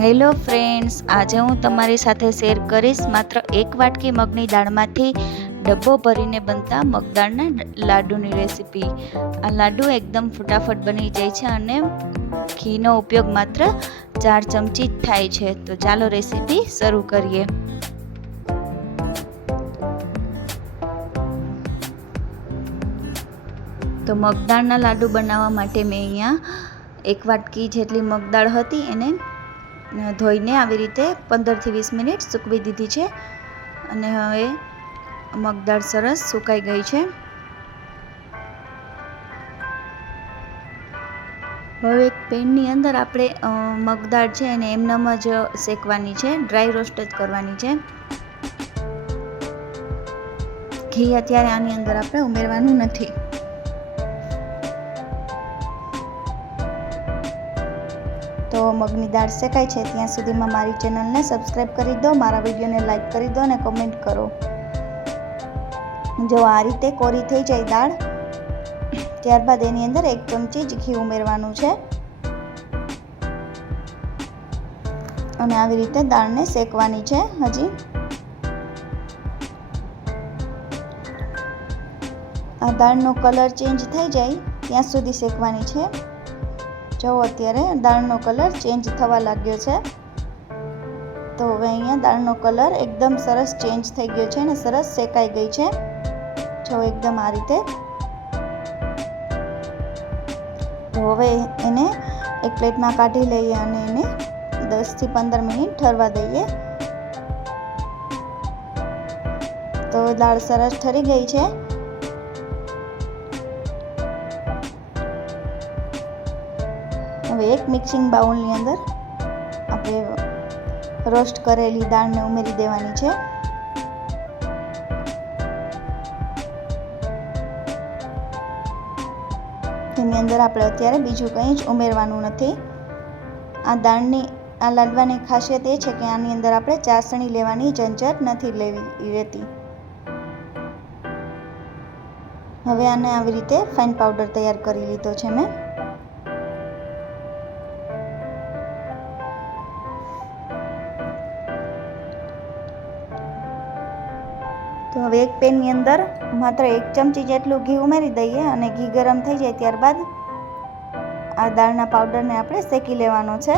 Hello friends, આજે હું તમારી સાથે શેર કરીશ માત્ર એક વાટકી મગની દાળમાંથી ડબ્બો ભરીને બનતા મગદાળના લાડુની રેસીપી। આ લાડુ એકદમ ફટાફટ બની જાય છે અને ઘીનો ઉપયોગ માત્ર 4 ચમચી જ થાય છે। તો ચાલો રેસીપી શરૂ કરીએ। તો મગદાળના લાડુ બનાવવા માટે મેં અહીંયા 1 વાટકી જેટલી મગદાળ હતી એને ધોઈને આવી રીતે 15 થી 20 મિનિટ સૂકવી દીધી છે અને હવે મગદાળ સરસ સુકાઈ ગઈ છે। હવે એક પેનની અંદર આપણે મગદાળ છે એને એમનેમ જ શેકવાની છે, ડ્રાય રોસ્ટ જ કરવાની છે। ઘી અત્યારે આની અંદર આપણે ઉમેરવાનું નથી। તો મગની દાળ શેકાય છે ત્યાં સુધીમાં મારી ચેનલને સબસ્ક્રાઈબ કરી દો, મારા વિડીયોને લાઈક કરી દો અને કમેન્ટ કરો। જો આ રીતે કોરી થઈ જાય દાળ, ત્યારબાદ એની અંદર 1 ચમચી જ ઘી ઉમેરવાનું છે અને આવી રીતે દાળને શેકવાની છે। હજી આ દાળનો કલર ચેન્જ થઈ જાય ત્યાં સુધી શેકવાની છે। જો અત્યારે દાળનો કલર ચેન્જ થવા લાગ્યો છે, તો હવે અહીંયા દાળનો કલર એકદમ સરસ ચેન્જ થઈ ગયો છે અને સરસ શેકાઈ ગઈ છે। જો એકદમ આ રીતે। તો હવે એને એક પ્લેટમાં કાઢી લઈએ અને એને 10 થી 15 મિનિટ ઠરવા દઈએ। તો દાળ સરસ ઠરી ગઈ છે। હવે એક મિક્સિંગ બાઉલની અંદર આપણે રોસ્ટ કરેલી દાળને ઉમેરી દેવાની છે। તેની અંદર આપણે અત્યારે બીજું કંઈ જ ઉમેરવાનું નથી। આ લાડવાની ખાસિયત એ છે કે આની અંદર આપણે ચાસણી લેવાની ઝંઝટ નથી રહેતી। હવે આને આવી રીતે ફાઇન પાવડર તૈયાર કરી લીધો છે મેં। તો હવે એક પેનની અંદર માત્ર 1 ચમચી જેટલું ઘી ઉમેરી દઈએ અને ઘી ગરમ થઈ જાય ત્યારબાદ આ દાળના પાવડરને આપણે શેકી લેવાનો છે।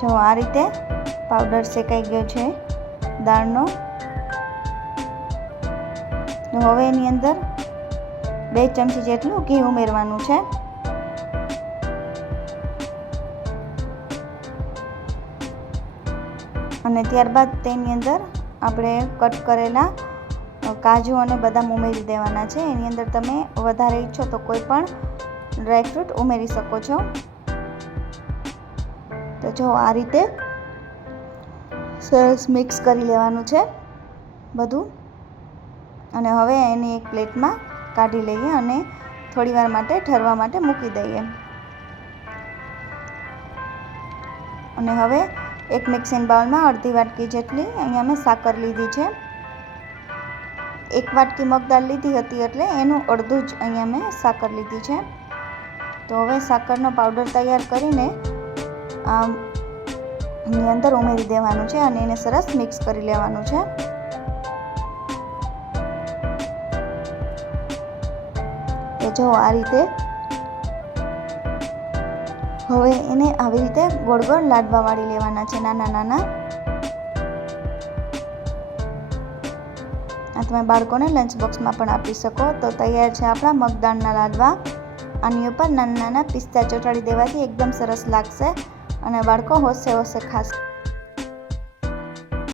જો આ રીતે પાવડર શેકાઈ ગયો છે દાળનો। તો હવે એની અંદર 2 ચમચી જેટલું ઘી ઉમેરવાનું છે અને ત્યારબાદ તેની અંદર આપણે કટ કરેલા કાજુ અને બદામ ઉમેરી દેવાના છે। એની અંદર તમે વધારે ઈચ્છો તો કોઈ પણ ડ્રાયફ્રૂટ ઉમેરી શકો છો। તો જો આ રીતે સરસ મિક્સ કરી લેવાનું છે બધું અને હવે એને એક પ્લેટમાં કાઢી લઈએ અને થોડીવાર માટે ઠરવા માટે મૂકી દઈએ। અને હવે એક મિક્સિંગ બાઉલમાં અડધી વાટકી જેટલી અહીંયા મેં સાકર લીધી છે। 1 વાટકી મગદાળ લીધી હતી એટલે એનું અડધું જ અહીંયા મેં સાકર લીધી છે। તો હવે સાકરનો પાવડર તૈયાર કરીને આની અંદર ઉમેરી દેવાનું છે અને એને સરસ મિક્સ કરી લેવાનું છે। તો જો આ રીતે હવે એને આવી રીતે ગોળ ગોળ લાડવા વાળી લેવાના છે, નાના નાના। આ તમે બાળકોને લંચ બોક્સમાં પણ આપી શકો। તો તૈયાર છે આપણા મગદાળના લાડવા। આની ઉપર નાના નાના પિસ્તા ચોંટાડી દેવાથી એકદમ સરસ લાગશે અને બાળકો હોશે હોશે ખાસ।